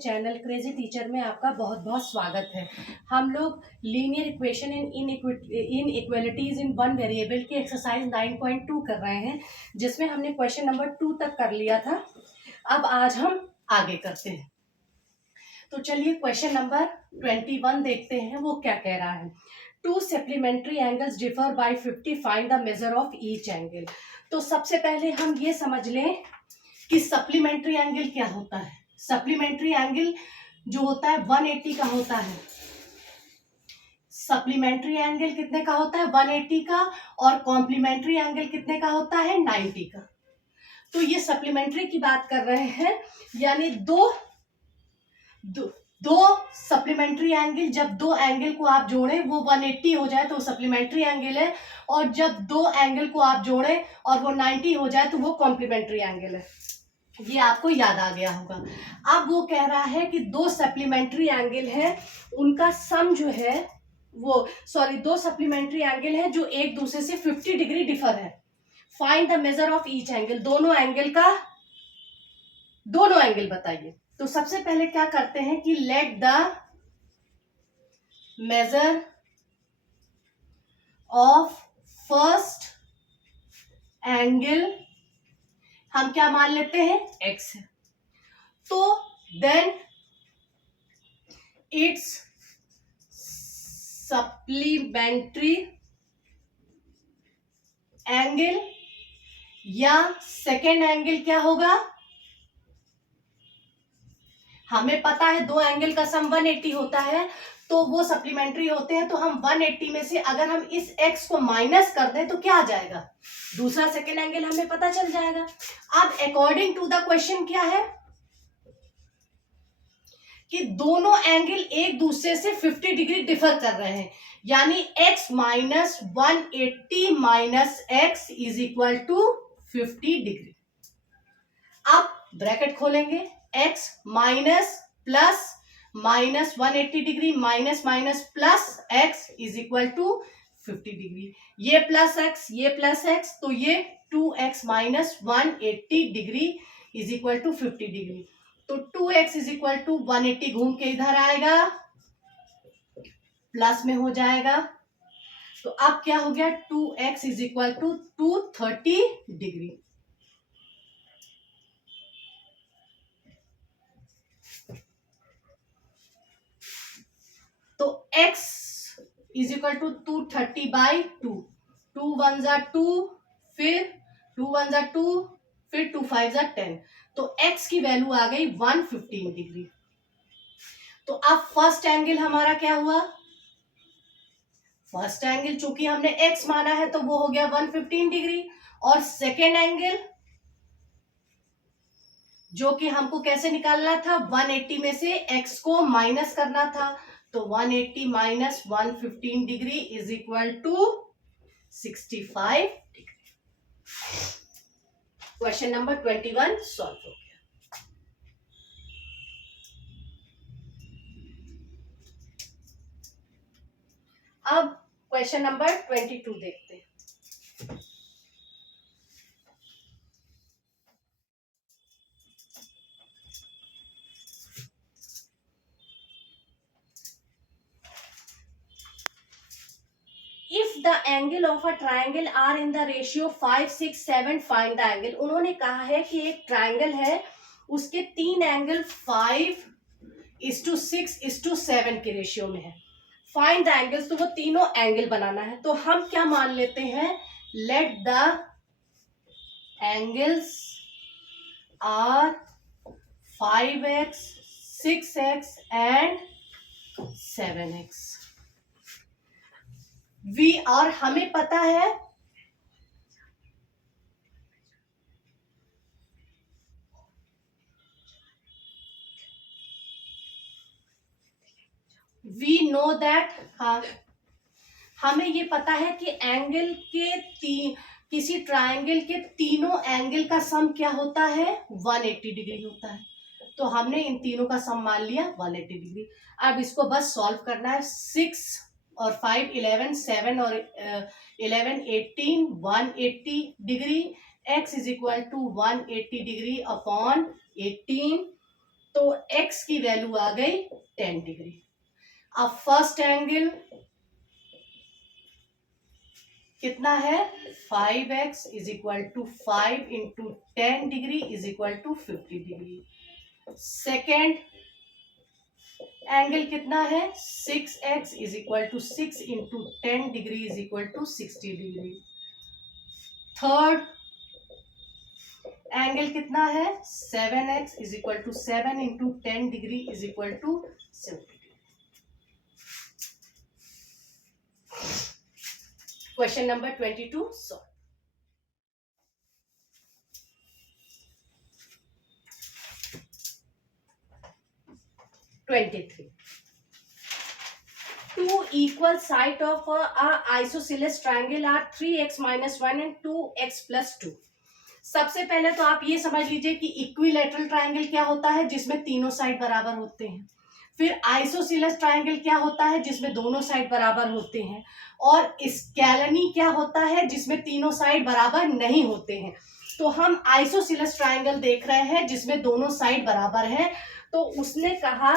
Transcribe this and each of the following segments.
Channel crazy teacher में आपका बहुत बहुत स्वागत है। हम लोग linear equation in equalities in one variable की एक्सरसाइज 9.2 कर रहे हैं, जिसमें हमने क्वेश्चन नंबर 2 तक कर लिया था। अब आज हम आगे करते हैं। तो चलिए क्वेश्चन नंबर 21 देखते हैं, वो क्या कह रहा है। To supplementary angles differ by 50, find the measure of each angle. तो सबसे पहले हम ये समझ लें कि सप्लीमेंट्री एंगल क्या होता है। सप्लीमेंट्री एंगल जो होता है 180 का होता है। सप्लीमेंट्री एंगल कितने का होता है? 180 का। और कॉम्प्लीमेंट्री एंगल कितने का होता है? 90 का। तो ये सप्लीमेंट्री की बात कर रहे हैं, यानी दो सप्लीमेंट्री एंगल, जब दो एंगल को आप जोड़ें वो 180 हो जाए तो वो सप्लीमेंट्री एंगल है, और जब दो एंगल को आप जोड़ें और वो 90 हो जाए तो वो कॉम्प्लीमेंट्री एंगल है। ये आपको याद आ गया होगा। अब वो कह रहा है कि दो सप्लीमेंट्री एंगल है, उनका सम जो है वो दो सप्लीमेंट्री एंगल है जो एक दूसरे से 50 डिग्री डिफर है। Find the measure of each angle. दोनों एंगल बताइए। तो सबसे पहले क्या करते हैं कि let the measure of first angle हम क्या मान लेते हैं? x है। तो देन इट्स सप्लीमेंट्री एंगल या सेकेंड एंगल क्या होगा? हमें पता है दो एंगल का सम 180 होता है, तो वो सप्लीमेंट्री होते हैं। तो हम 180 में से अगर हम इस x को माइनस कर दें तो क्या आ जाएगा? दूसरा सेकेंड एंगल हमें पता चल जाएगा। अब अकॉर्डिंग टू द क्वेश्चन क्या है कि दोनों एंगल एक दूसरे से 50 डिग्री डिफर कर रहे हैं, यानी x minus 180 minus x is equal to 50 degree. अब ब्रैकेट खोलेंगे, x minus plus minus 180 degree minus minus plus x is equal to 50 degree. ये प्लस x, तो ये 2x minus 180 degree is equal to 50 degree. तो 2x is equal to 180 घूम के इधर आएगा, प्लस में हो जाएगा। तो अब क्या हो गया? 2x is equal to 230 degree. तो x is equal to 230 by 2, 2 1 जा 2, फिर 2 1 जा 2, फिर 2 5 जा 10। तो x की वैल्यू आ गई 115 डिग्री। तो अब फर्स्ट एंगल हमारा क्या हुआ? फर्स्ट एंगल चूंकि हमने x माना है तो वो हो गया 115 डिग्री, और सेकेंड एंगल जो कि हमको कैसे निकालना था? 180 में से x को माइनस करना था। तो 180 minus 115 degree is equal to 65 degree. Question number 21 solve हो गया। अब क्वेश्चन नंबर 22 देखते हैं। If the angle of a triangle are in the ratio 5, 6, 7, find the angle। उन्होंने कहा है कि एक ट्राइंगल है, उसके तीन एंगल 5:6:7 के रेशियो में है। फाइंड द एंगल्स, तो वो तीनों एंगल बनाना है। तो हम क्या मान लेते हैं? Let the angles are 5x, 6x and 7x। We, और हमें पता है वी नो दैट, हमें ये पता है कि एंगल के किसी ट्रायंगल के तीनों एंगल का सम क्या होता है? 180 डिग्री होता है। तो हमने इन तीनों का सम मान लिया 180 डिग्री। अब इसको बस सॉल्व करना है। 6 और 5 11, 7 और 11 18, 180 degree. x is equal to 180 degree upon 18, तो x की वैल्यू आ गई 10 डिग्री। अब फर्स्ट एंगल कितना है 5x is equal to 5 into 10 degree is equal to 50 degree. Second angle कितना है 6x is equal to 6 into 10 degree is equal to 60 degree. Third angle कितना है 7x is equal to 7 into 10 degree is equal to 70 degree. Question number 22 solve. Two equal sides of a isosceles triangle are 3x minus 1 and 2x plus 2. सबसे पहले तो आप ये समझ लीजिए कि इक्विलेटरल ट्रायंगल क्या होता है, जिसमें तीनों साइड बराबर होते हैं। फिर आइसोसेलेस ट्रायंगल क्या होता है, जिसमें दोनों साइड बराबर होते हैं। और स्केलेनी क्या होता है, जिसमें तीनों साइड बराबर नहीं होते हैं। तो हम आइसोसेलेस ट्रायंगल देख रहे हैं जिसमें दोनों साइड बराबर है। तो उसने कहा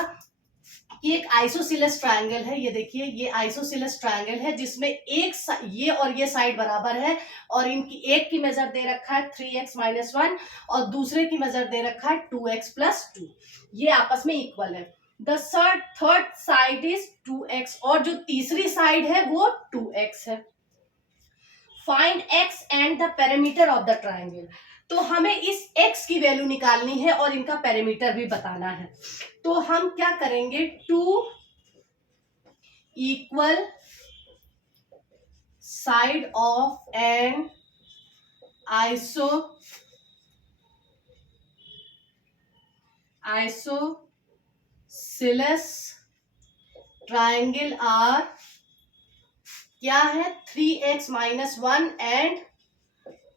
कि एक आइसोसेलेस ट्रायंगल है, ये देखिए ये आइसोसेलेस ट्रायंगल है जिसमें एक ये और ये साइड बराबर है, और इनकी एक की मेजर दे रखा है 3x माइनस 1 और दूसरे की मेजर दे रखा है 2x प्लस 2। ये आपस में इक्वल है। The third side is 2x और जो तीसरी साइड है वो 2x है। Find x and the perimeter of the triangle. तो हमें इस x की वैल्यू निकालनी है और इनका पेरीमीटर भी बताना है। तो हम क्या करेंगे, two equal side of an isosceles triangle are क्या है 3x minus 1 and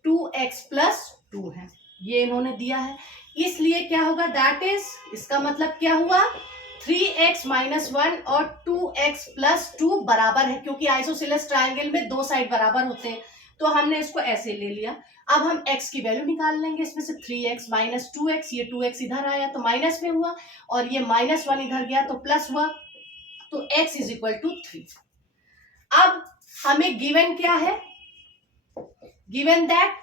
2x plus 2 है, ये इन्होंने दिया है। इसलिए क्या होगा, दैट इज, इसका मतलब क्या हुआ 3x माइनस 1 और 2x प्लस 2 बराबर है, क्योंकि आइसोसेलेस ट्रायंगल में दो साइड बराबर होते हैं। तो हमने इसको ऐसे ले लिया। अब हम x की वैल्यू निकाल लेंगे। इसमें से 3x माइनस 2x, ये 2x इधर आया तो माइनस में हुआ, और ये माइनस 1 इधर गया तो प्लस हुआ, तो x इज इक्वल टू 3। अब हमें गिवन क्या है, गिवन दैट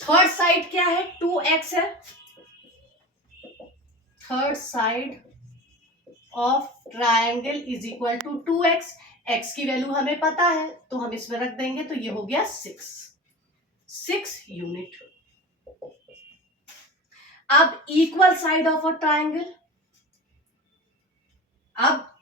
थर्ड साइड क्या है 2x है। Third side of triangle is equal to 2x। x की वैल्यू हमें पता है तो हम इसमें रख देंगे, तो ये हो गया 6 यूनिट। अब equal side of a triangle, अब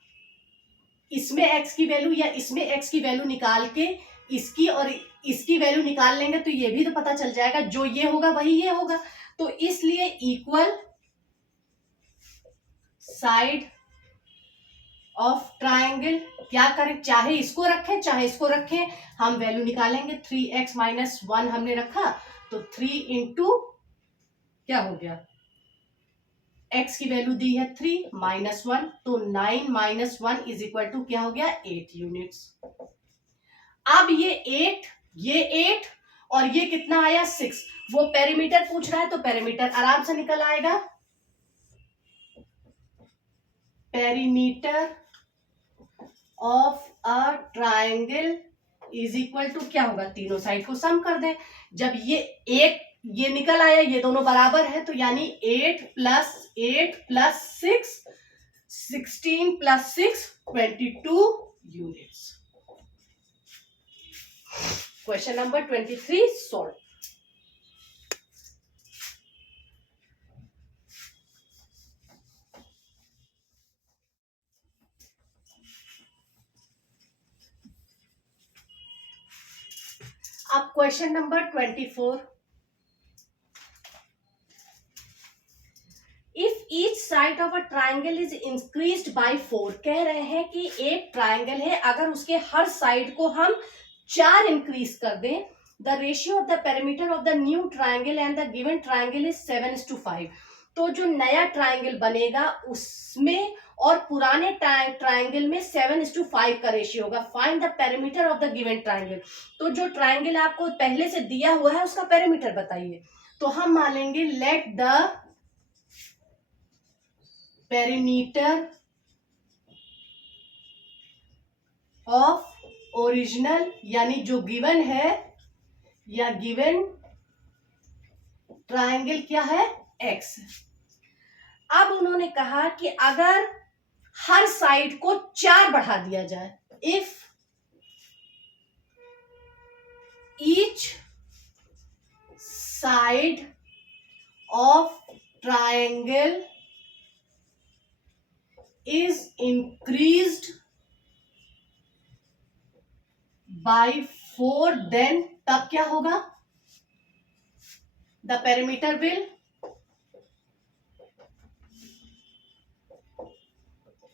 इसमें x की वैल्यू या इसमें x की वैल्यू निकाल के इसकी और इसकी वैल्यू निकाल लेंगे तो ये भी तो पता चल जाएगा, जो ये होगा वही ये होगा। तो इसलिए इक्वल साइड ऑफ ट्रायंगल क्या करें, चाहे इसको रखें चाहे इसको रखें, हम वैल्यू निकालेंगे। 3x माइनस 1 हमने रखा तो 3 इंटू क्या हो गया, x की वैल्यू दी है 3 माइनस 1, तो 9 माइनस 1 इज इक्वल टू क्या हो गया 8 यूनिट्स। अब ये 8 और ये कितना आया 6। वो पेरीमीटर पूछ रहा है तो पेरीमीटर आराम से निकल आएगा। Perimeter of a triangle is equal to क्या होगा, तीनों साइड को सम कर दें। जब ये निकल आया, ये दोनों बराबर है, तो यानी 8 plus 6 16 plus 6 22 units. Question number 23 solve. अब question number 24, if each side of a triangle is increased by 4, कह रहे हैं कि एक ट्राइंगल है, अगर उसके हर साइड को हम 4 इंक्रीज कर दें, the ratio of the perimeter of the new triangle and the given triangle is 7:5। तो जो नया ट्राइंगल बनेगा उसमें और पुराने ट्राइंगल में 7:5 का रेशियो होगा। Find the perimeter of the given triangle. तो जो ट्राइंगल आपको पहले से दिया हुआ है उसका पेरीमीटर बताइए। तो हम मान लेंगे let the perimeter of original, यानी जो गिवन है या गिवन ट्रायंगल क्या है, एक्स। अब उन्होंने कहा कि अगर हर साइड को 4 बढ़ा दिया जाए, if each side of triangle is increased by 4, then तब क्या होगा, the perimeter will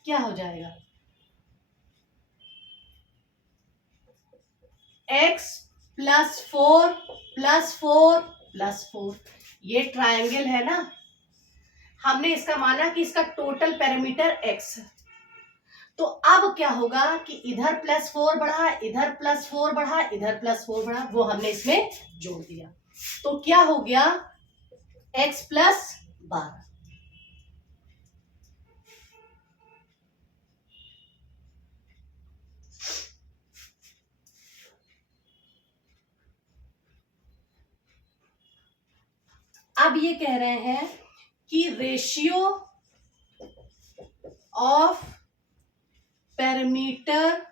क्या हो जाएगा, x प्लस 4 प्लस 4 प्लस 4। ये ट्रायंगल है ना, हमने इसका माना कि इसका टोटल पैरामीटर x है। तो अब क्या होगा कि इधर प्लस 4 बढ़ा, इधर प्लस 4 बढ़ा, इधर प्लस 4 बढ़ा, वो हमने इसमें जोड़ दिया। तो क्या हो गया, x प्लस 12। अब ये कह रहे हैं कि ratio of parameter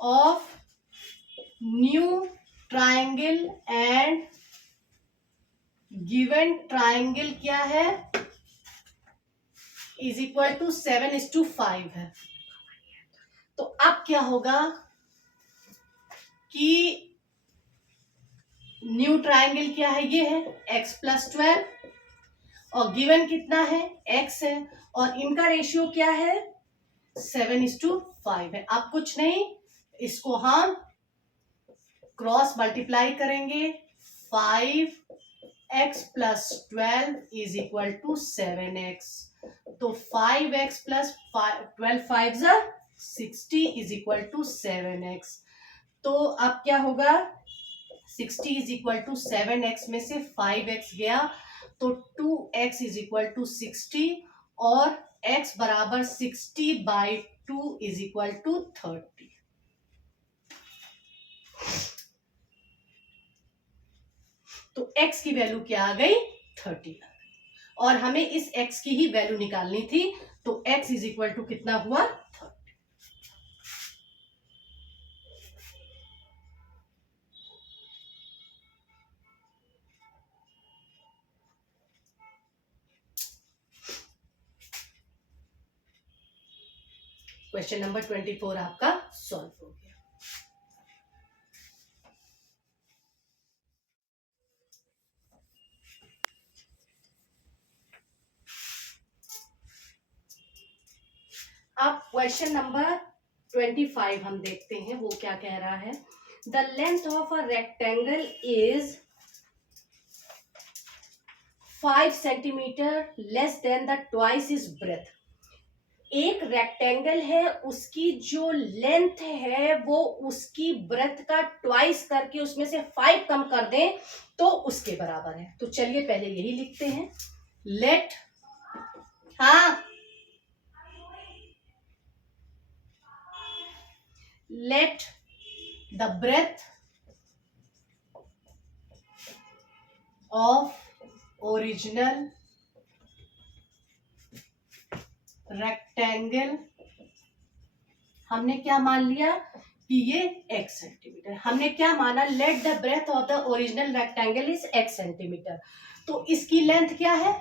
of new triangle and given triangle क्या है, इज इक्वल टू 7:5 है। तो अब क्या होगा कि न्यू ट्रायंगल क्या है, ये है x प्लस 12 और गिवन कितना है, x है, और इनका रेशियो क्या है, 7:5 है। अब कुछ नहीं, इसको हम क्रॉस मल्टीप्लाई करेंगे, 5x plus 12 is equal to 7x। तो 5x plus 12 5 60 is equal to 7x। तो अब क्या होगा, 60 इज इक्वल टू 7x में से 5x गया, तो 2x इज इक्वल टू 60 और x बराबर 60/2 इज इक्वल टू 30। तो x की वैल्यू क्या आ गई, 30 आ गई, और हमें इस x की ही वैल्यू निकालनी थी। तो x इज इक्वल टू कितना हुआ, 30। क्वेश्चन नंबर 24 आपका सॉल्व हो गया। अब क्वेश्चन नंबर 25 हम देखते हैं, वो क्या कह रहा है। The length of a rectangle is 5 centimetre less than the twice is breadth. एक रेक्टेंगल है, उसकी जो लेंथ है वो उसकी ब्रेथ का ट्वाइस करके उसमें से 5 कम कर दें तो उसके बराबर है। तो चलिए पहले यही लिखते हैं, लेट, हाँ, let the breadth of original rectangle, हमने क्या मान लिया कि ये x सेंटीमीटर, हमने क्या माना, let the breadth of the original rectangle is x centimetre. तो इसकी लेंथ क्या है,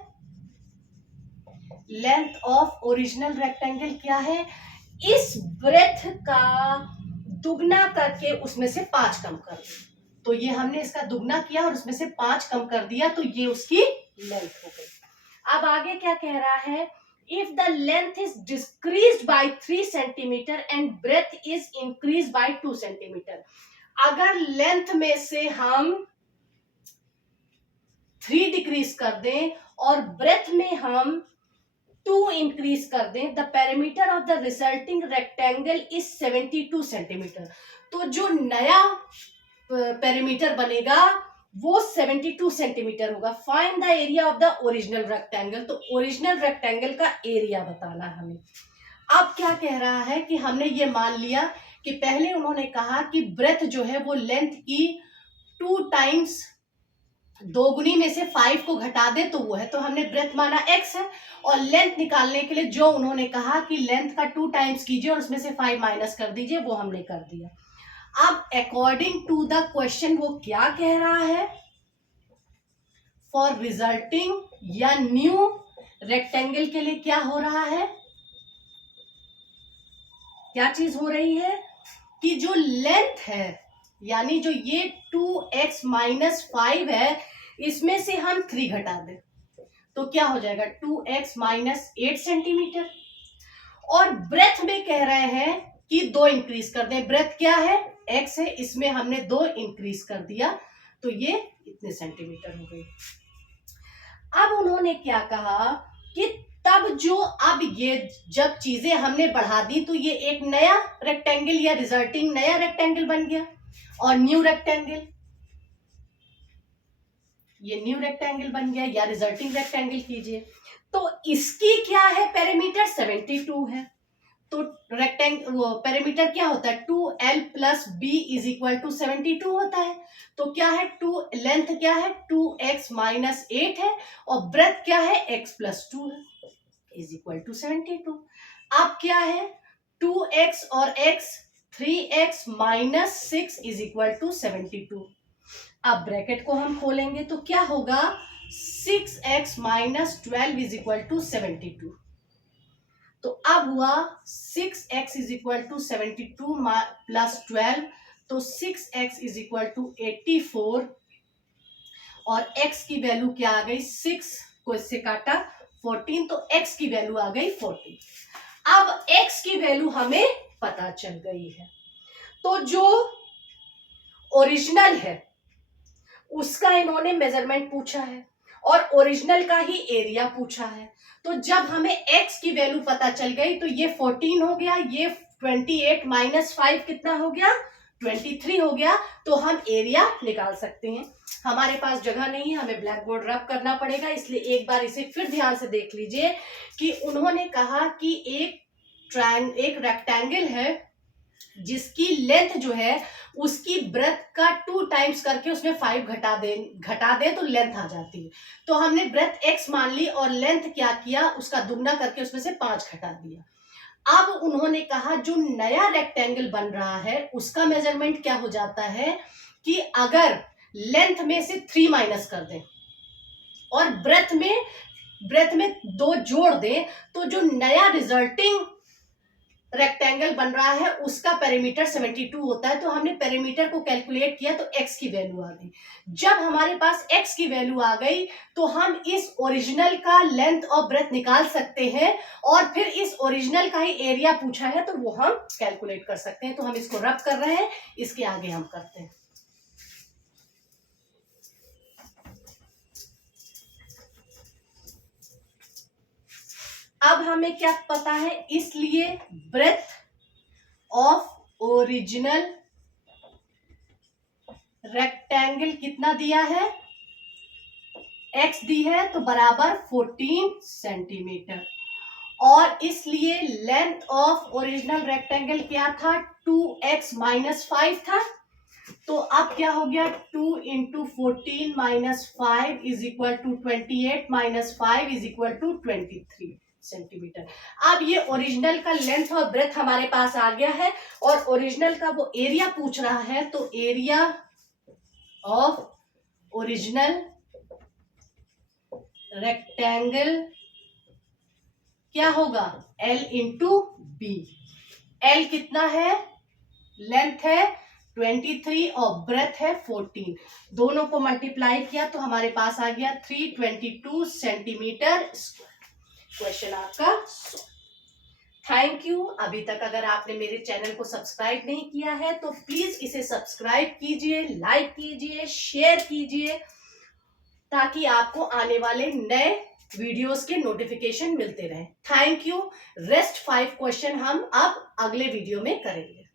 लेंथ ऑफ ओरिजिनल रेक्टेंगल क्या है, इस ब्रेथ का दुगना करके उसमें से 5 कम कर दिया। तो ये हमने इसका दुगना किया और उसमें से 5 कम कर दिया, तो ये उसकी लेंथ हो गई। अब आगे क्या कह रहा है, if the length is decreased by 3 centimetre and breadth is increase by 2 centimetre. अगर लेंथ में से हम 3 डिक्रीज कर दें और ब्रेथ में हम 2 इंक्रीज कर दें, the perimeter of the resulting rectangle is 72 centimetre. तो जो नया पेरीमीटर बनेगा वो 72 सेंटीमीटर होगा। Find the area of the original rectangle, तो ओरिजिनल रेक्टेंगल का एरिया बताना हमें। अब क्या कह रहा है कि हमने ये मान लिया कि पहले उन्होंने कहा कि ब्रेथ जो है वो लेंथ की 2 टाइम्स, दोगुनी में से 5 को घटा दे तो वो है, तो हमने ब्रेथ माना x है, और लेंथ निकालने के लिए जो उन्होंने कहा कि लेंथ का 2 टाइम्स कीजिए और उसमें से 5 माइनस कर दीजिए, वो हमने कर दिया। अब अकॉर्डिंग टू द क्वेश्चन वो क्या कह रहा है, फॉर रिजल्टिंग या न्यू रेक्टेंगल के लिए क्या हो रहा है, क्या चीज हो रही है कि जो लेंथ है, यानी जो ये 2x माइनस 5 है, इसमें से हम 3 घटा दें तो क्या हो जाएगा 2x माइनस 8 सेंटीमीटर। और ब्रेथ में कह रहे हैं कि 2 इंक्रीज कर दें, ब्रेथ क्या है x है, इसमें हमने 2 इंक्रीज कर दिया तो ये इतने सेंटीमीटर हो गई। अब उन्होंने क्या कहा कि तब जो अब ये जब चीजें हमने बढ़ा दी तो ये एक नया रेक्टेंगल या रिजल्टिंग नया रेक्टेंगल बन गया, और न्यू रेक्टेंगल, ये न्यू रेक्टेंगल बन गया या रिजल्टिंग रेक्टेंगल कीजिए। तो इसकी क्या है पैरामीटर 72 है, तो वो पैरामीटर क्या होता है 2l plus b is equal to 72 होता है। तो क्या है लेंथ क्या है 2x माइनस 8 है, और ब्रेथ क्या है x प्लस 2 है इज इक्वल टू 72। अब क्या है 2x और x 3x minus 6 is equal to 72। अब ब्रैकेट को हम खोलेंगे तो क्या होगा 6x minus 12 is equal to 72। तो अब हुआ 6x is equal to 72 plus 12, तो 6x इज इक्वल टू 84, और x की वैल्यू क्या आ गई 6 को इससे काटा 14, तो x की वैल्यू आ गई 14। अब x की वैल्यू हमें पता चल गई है, तो जो ओरिजिनल है उसका इन्होंने मेजरमेंट पूछा है और ओरिजिनल का ही एरिया पूछा है। तो जब हमें x की वैल्यू पता चल गई तो ये 14 हो गया, ये 28 माइनस 5 कितना हो गया 23 हो गया, तो हम एरिया निकाल सकते हैं। हमारे पास जगह नहीं है, हमें ब्लैक बोर्ड रब करना पड़ेगा, इसलिए एक बार इसे फिर ध्यान से देख लीजिए कि उन्होंने कहा कि एक रेक्टेंगल है जिसकी लेंथ जो है उसकी ब्रेथ का 2 टाइम्स करके उसमें 5 घटा दे तो लेंथ आ जाती है। तो हमने ब्रेथ x मान ली और लेंथ क्या किया उसका दुगना करके उसमें से 5 घटा दिया। अब उन्होंने कहा जो नया रेक्टेंगल बन रहा है उसका मेजरमेंट क्या हो जाता है कि अगर लेंथ में से 3 माइनस कर दें और ब्रेथ में 2 जोड़ दें, तो जो नया रिजल्टिंग रेक्टेंगल बन रहा है उसका पेरीमीटर 72 होता है। तो हमने पेरीमीटर को कैलकुलेट किया तो x की वैल्यू आ गई। जब हमारे पास x की वैल्यू आ गई तो हम इस ओरिजिनल का लेंथ और ब्रेथ निकाल सकते हैं, और फिर इस ओरिजिनल का ही एरिया पूछा है तो वो हम कैलकुलेट कर सकते हैं। तो हम इसको रब कर रहे हैं, इसके आगे हम करते हैं। अब हमें क्या पता है, इसलिए ब्रेथ ऑफ ओरिजिनल रेक्टेंगल कितना दिया है x दी है तो बराबर 14 सेंटीमीटर, और इसलिए लेंथ ऑफ ओरिजिनल रेक्टेंगल क्या था 2x माइनस 5 था। तो अब क्या हो गया 2 into 14 minus 5 is equal to 28 minus 5 is equal to 23 centimetre. अब ये ओरिजिनल का लेंथ और ब्रेथ हमारे पास आ गया है और ओरिजिनल का वो एरिया पूछ रहा है, तो एरिया ऑफ ओरिजिनल रेक्टेंगल क्या होगा L इंटू बी। L कितना है, लेंथ है 23 और ब्रेथ है 14, दोनों को मल्टीप्लाई किया तो हमारे पास आ गया 322 सेंटीमीटर स्क्वायर। क्वेश्चन आपका थैंक यू। अभी तक अगर आपने मेरे चैनल को सब्सक्राइब नहीं किया है तो प्लीज इसे सब्सक्राइब कीजिए, लाइक कीजिए, शेयर कीजिए, ताकि आपको आने वाले नए वीडियोस के नोटिफिकेशन मिलते रहे। Thank you. रेस्ट 5 क्वेश्चन हम अब अगले वीडियो में करेंगे।